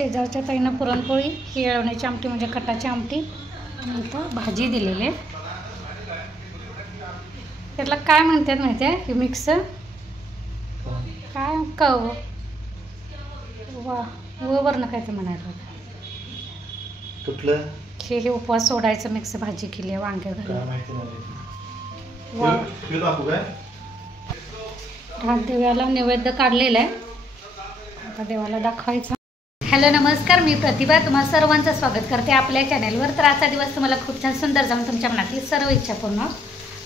शेजारच्या ताईनं पुरणपोळी, ही येळवण्याची आमटी म्हणजे कटाची आमटी आणि इथं भाजी दिलेली आहे. त्याला काय म्हणतात माहिती आहे? हे मिक्स काय कव वा वरनं काय ते म्हणायला कुठलं हे उपवास सोडायचं मिक्स भाजी केली आहे वांग्या घालून. देवाला नैवेद्य काढलेला आहे, आता देवाला दाखवायचं. हॅलो नमस्कार, मी प्रतिभा तुम्हा सर्वांचं स्वागत करते आपल्या चॅनलवर. तर आजचा दिवस तुम्हाला खूप छान सुंदर जाऊन तुमच्या मनातली सर्व इच्छा पूर्ण.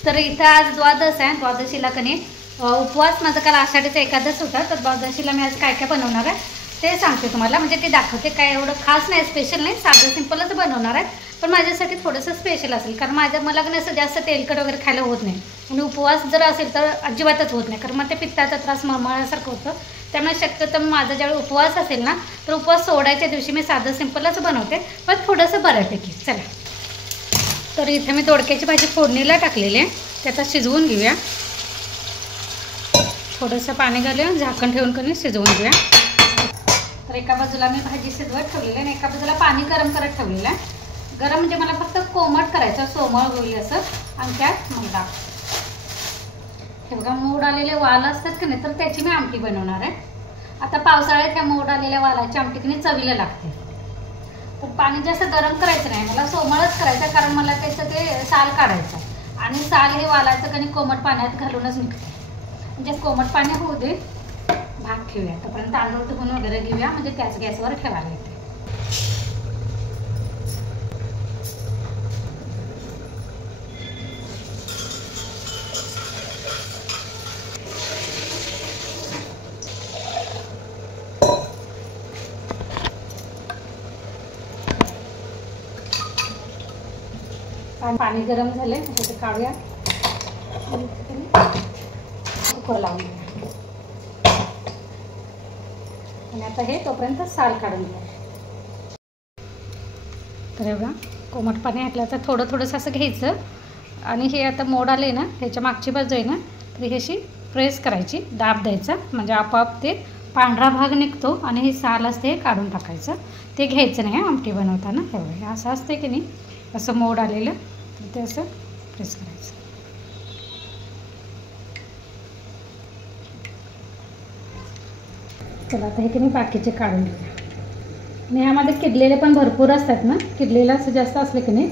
तर इथं आज द्वादश आहे, द्वादशीला कणी उपवास माझा काल आषाढीचा एकादश होता. तर द्वादशीला मी आज काय काय बनवणार आहे ते सांगते तुम्हाला, म्हणजे ते दाखवते. काय एवढं खास नाही, स्पेशल नाही, साधं सिंपलच बनवणार आहे. पण माझ्यासाठी थोडंसं स्पेशल असेल, कारण मला नाही असं जास्त तेलकट वगैरे खायला होत नाही. आणि उपवास जर असेल तर अजिबातच होत नाही, कारण मग ते पित्ताचा त्रास मळमळल्यासारखं होतं. त्यामुळे शक्यतो माझा ज्यावेळी उपवास असेल ना, तर उपवास सोडायच्या दिवशी मी साधं सिंपलच बनवते, पण थोडंसं बऱ्यापैकी. चला, तर इथे मी दोडक्याची भाजी फोडणीला टाकलेली आहे, त्याचा शिजवून घेऊया. थोडंसं पाणी घालून झाकण ठेवून कधी शिजवून घेऊया. तर एका बाजूला मी भाजी शिजवत ठेवलेली आहे आणि एका बाजूला पाणी गरम करत ठेवलेलं आहे. गरम म्हणजे मला फक्त कोमट करायचं, सोमळ होईल असं. आणि त्यात मग हे बघा, मोड आलेले वाल असतात की नाही, तर त्याची मी आमटी बनवणार आहे. आता पावसाळ्यात ह्या मोड आलेल्या वालाची आमटी की नाही चवीला लागते. तर पाणी जास्त गरम करायचं नाही, मला सोमळच करायचं, कारण मला त्याचं ते साल काढायचं. आणि साल हे वालाचं कधी कोमट पाण्यात घालूनच निघते. म्हणजे कोमट पाणी होऊ दे, भात ठेवूया तोपर्यंत. तांदूळ धुवून वगैरे घेऊया, म्हणजे त्याच गॅसवर ठेवायला येते. पाणी गरम झाले, ते काढूया, कुकर लावून घेऊया. आणि आता हे तोपर्यंत साल काढून घ्या. तर बघा, कोमट पाणी घातलं तर थोडंसं असं घ्यायचं. आणि हे आता मोड आले ना, ह्याच्या मागची बाजू आहे ना, तर ही अशी प्रेस करायची, दाब द्यायचा, म्हणजे आपोआप ते पांढरा भाग निघतो. आणि हे साल असते हे काढून टाकायचं, ते घ्यायचं नाही आमटी बनवताना. हे बघा, असं असते की नाही, असं मोड आलेलं, तर ते असं प्रेस करायचं. चला, आता हे की नाही बाकीचे काढून घेऊया. आणि ह्यामध्ये किडलेले पण भरपूर असतात ना, किडलेलं असं जास्त असले की नाही,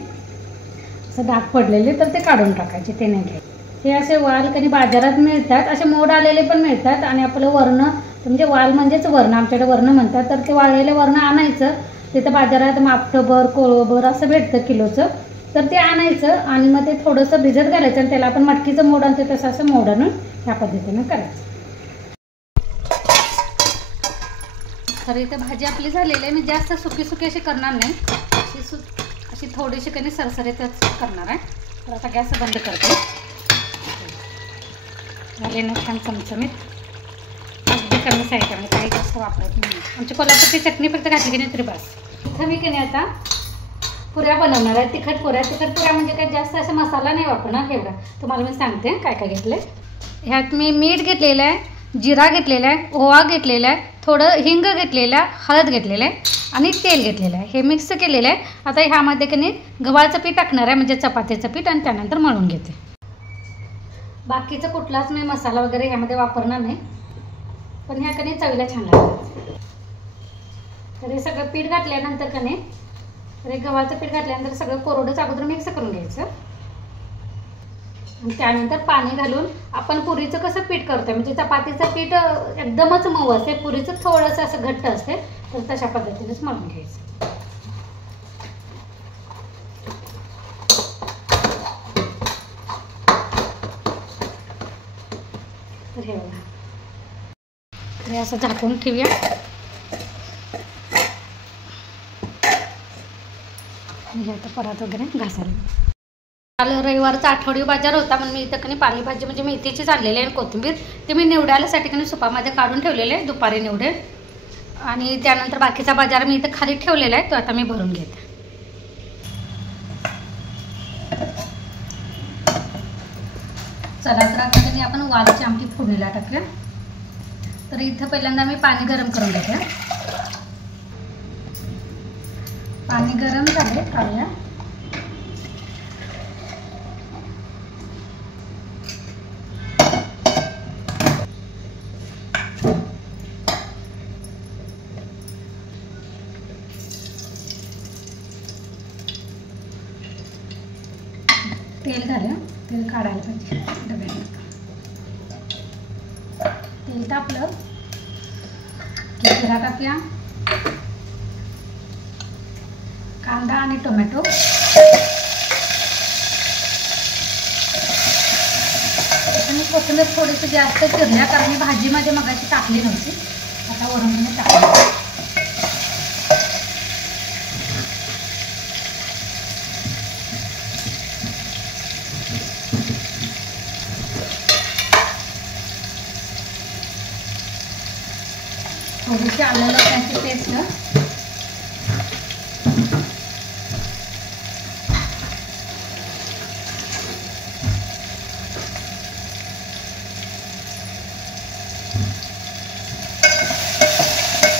असं डाग पडलेले, तर ते काढून टाकायचे, ते नाही घ्यायचे. हे असे वाल कधी बाजारात मिळतात, असे मोड आलेले पण मिळतात. आणि आपलं वर्ण म्हणजे वाल म्हणजेच वर्ण, आमच्याकडे वर्ण म्हणतात. तर ते वाळलेलं वर्ण आणायचं, तिथं बाजारात मापटभर कोळभर असं भेटतं किलोचं. तर ते आणायचं आणि मग ते थोडंसं भिजत घालायचं. आणि त्याला आपण मटकीचं मोड आणतो तसं असं मोड आणून ह्या पद्धतीनं करायचं. तर इथे भाजी आपली झालेली आहे. मी जास्त सुकी अशी करणार नाही, अशी थोडीशी कधी सरसरीतच करणार आहे. तर आता गॅस बंद करते. झाले ना छान चमचमीत, अगदी कमी साईडमध्ये, काही जास्त वापरत नाही. आमची कोल्हापूरची चटणी फक्त घातली की नाही तरी बस. इथं मी की नाही आता पुऱ्या बनवणार आहे, तिखट पुऱ्या म्हणजे काही जास्त असा मसाला नाही वापरणार. एवढा तुम्हाला मी सांगते काय काय घेतलं. ह्यात मी मीठ घेतलेलं आहे, जिरा घेतलेला आहे, ओवा घेतलेला आहे, थोडं हिंग घेतलेलं आहे, हळद घेतलेलं आहे आणि तेल घेतलेलं आहे. हे मिक्स केलेलं आहे. आता ह्यामध्ये की नाही गव्हाचं पीठ टाकणार आहे, म्हणजे चपातीचं पीठ, आणि त्यानंतर मळून घेते. बाकीचं कुठलाच मी मसाला वगैरे ह्यामध्ये वापरणार नाही, पण ह्या कधी चवीला छान लागतात. तर हे सगळं पीठ घातल्यानंतर का नाही, तर हे गव्हाचं पीठ घातल्यानंतर सगळं कोरडंच अगोदर मिक्स करून घ्यायचं. आणि त्यानंतर पाणी घालून आपण पुरीचं कसं पीठ करतोय, म्हणजे चपातीचं पीठ एकदमच मऊ असते, पुरीचं थोडंसं असं घट्ट असते, तर तशा पद्धतीनेच मळून घ्यायचं. तर हे बघा, हे असं झाकून ठेवूया. आणि आता परत वगैरे घासायला. काल रविवारचा आठवडी बाजार होता, म्हणून मी इथं कधी पालेभाजी म्हणजे मेथीचीच आणलेली आहे आणि कोथिंबीर, ते मी निवडायसाठी कधी सुपामध्ये काढून ठेवलेले आहे, दुपारी निवडेल. आणि त्यानंतर बाकीचा बाजार मी इथं खाली ठेवलेला आहे, तो आता मी भरून घेते. चला, तर आता कधी आपण वालाची आमटी फोडणीला टाकूया. तर इथं पहिल्यांदा मी पाणी गरम करून घेते. पाणी गरम झाले, काढूया. तेल घालूया. तेल काढायला पाहिजे डब्यात. तेल तापलं की जिरा टाकूया, कांदा आणि टोमॅटो, आणि कोथिंबीर थोडीशी जास्त चिरल्या कारण मी भाजीमध्ये मगाशी टाकली नव्हती. आता वरून टाकली. थोडीशी आलं लसणाची पेस्ट,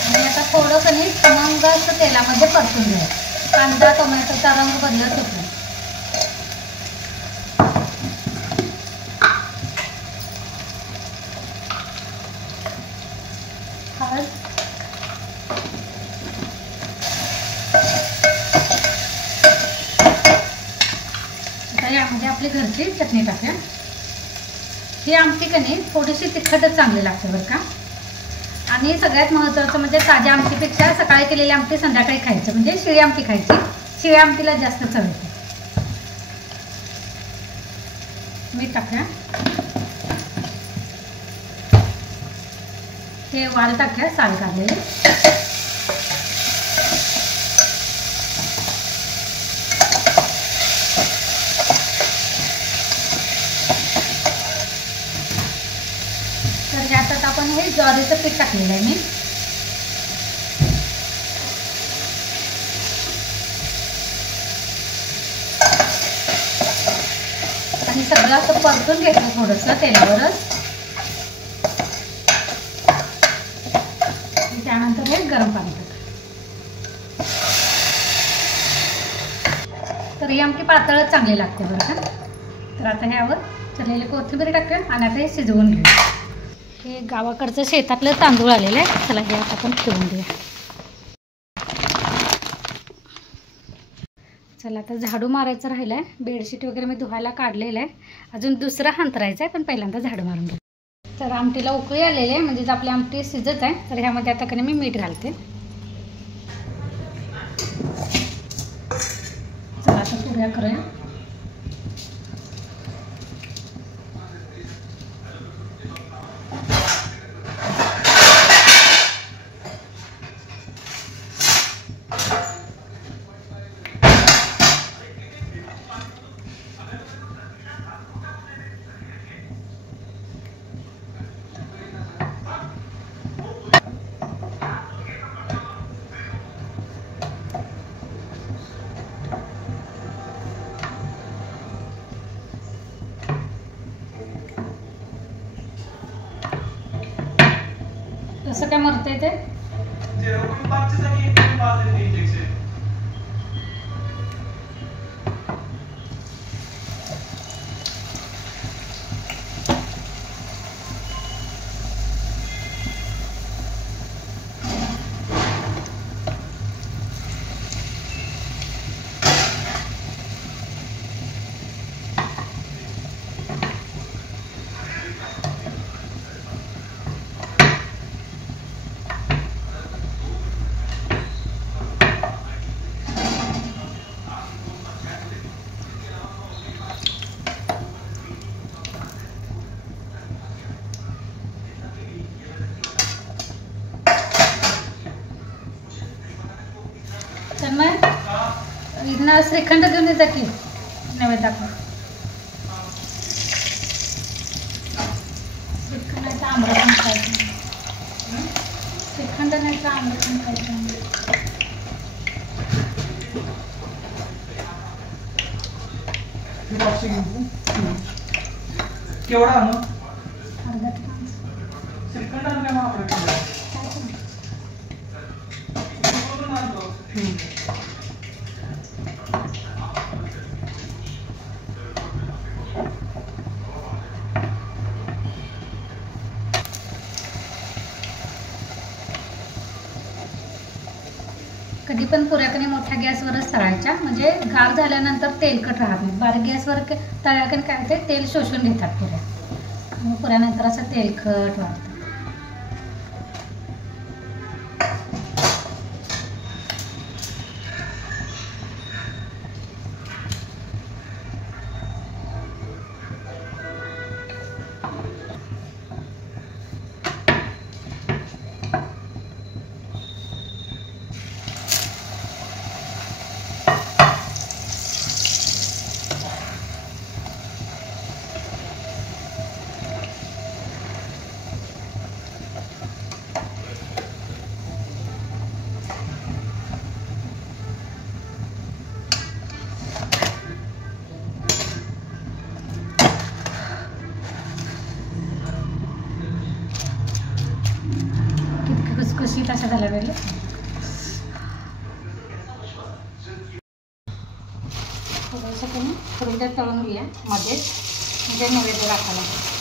आणि आता थोडं कणी खमंग असं तेलामध्ये परतून घ्या. कांदा टोमॅटोचा रंग बदलत होतो. हळद, आता यामध्ये आपली घरची चटणी टाकूया. ही आमटी कणी थोडीशी तिखटच चांगली लागते बरं का. आणि सगळ्यात महत्त्वाचं म्हणजे ताज्या आमटीपेक्षा सकाळी केलेली आमटी संध्याकाळी खायचं, म्हणजे शिळी आमटी खायची. शिळ्या आमटीला जास्त चव येते. मीठ टाकूया. हे वाल टाकूया साल काढलेले. तर यात आपण हे ज्वारीचं पीठ टाकलेलं आहे मी. आणि सगळं असं परतून घ्यायचं थोडंसं तेलावरच. त्यानंतर हे गरम पाणी टाका. तर ही आमटी पातळच चांगली लागते बरं का. तर आता ह्यावर चिरलेली कोथिंबीर टाकूया आणि आता हे शिजवून घेऊया. हे गावाकडचं शेतातलं तांदूळ आलेलं आहे. चला हे आता आपण ठेवून देऊया. चला आता झाडू मारायचं राहिलं आहे. बेडशीट वगैरे मी धुवायला काढलेलं आहे. अजून दुसरं हांतरायचं आहे, पण पहिल्यांदा झाडू मारून घ्या. तर आमटीला उकळी आलेली आहे, म्हणजेच आपली आमटी शिजत आहे. तर ह्यामध्ये आता कधी मी मीठ घालते. चला आता पुऱ्या करूया. कसं काय मरतंय ते? इथनं श्रीखंड घेऊन येतात की नैवेद्याला. श्रीखंड नाही तर आम्रखंड खायचं. श्रीखंड नाही तर आम्रखंड खायचं. केवढा आणू? अर्धा किलो श्रीखंड आणलं मग आपण कधी पण पुऱ्या कधी मोठ्या गॅसवरच तळायच्या, म्हणजे गार झाल्यानंतर तेलकट राहत नाही. बारीक गॅसवर तळ्याकन काय होते, तेल शोषून घेतात पुऱ्या, मग पुऱ्यानंतर असं तेलकट वाटतं. खुसखुशीत अशा झाल्या पाहिजे. थोडंसं कमी थोडं त्यात तळून घेऊया मध्ये, म्हणजे नैवेद्य दाखवायला.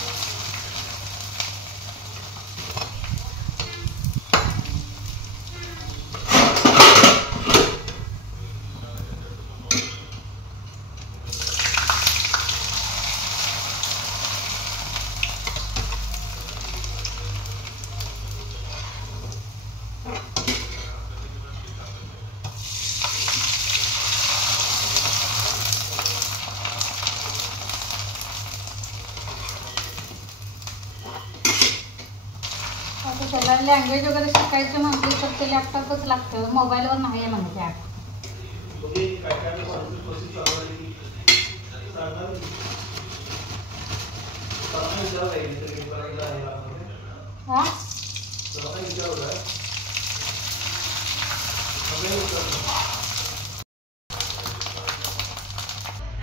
आता त्याला लँग्वेज वगैरे शिकायचं म्हटली तर ते लॅपटॉपच लागतं, मोबाईलवर नाही आहे म्हणते ॲप. हां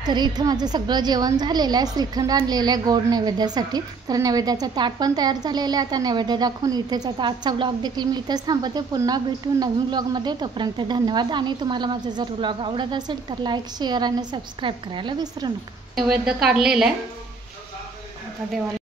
तर इथं माझं सगळं जेवण झालेलं आहे. श्रीखंड आणलेलं आहे गोड नैवेद्यासाठी. तर नैवेद्याचं ताट पण तयार झालेलं आहे. आता नैवेद्य दाखवून इथेच आता आजचा व्लॉग देखील मी इथेच थांबते. पुन्हा भेटू नवीन व्लॉगमध्ये. तोपर्यंत धन्यवाद. आणि तुम्हाला माझं जर व्लॉग आवडत असेल तर लाईक, शेअर आणि सबस्क्राईब करायला विसरू नका. नैवेद्य काढलेलं आहे आता देवाला.